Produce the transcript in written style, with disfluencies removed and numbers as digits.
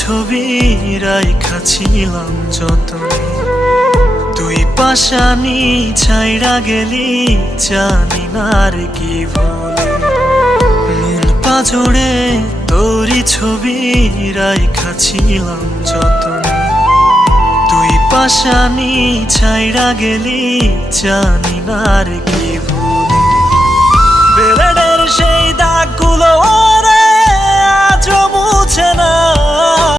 ছবি রাইখা ছিলাম যতনে, তুই পাশানি ছাইড়া গেলি জানি না আর কি বলে। মন পাজরে তোরই ছবি রাইখা ছিলাম যতনে, তুই পাশানি ছাইড়া গেলি জানি না আর কি বলে। বেলেডের সেই দাগগুলো রে আজও মুছে না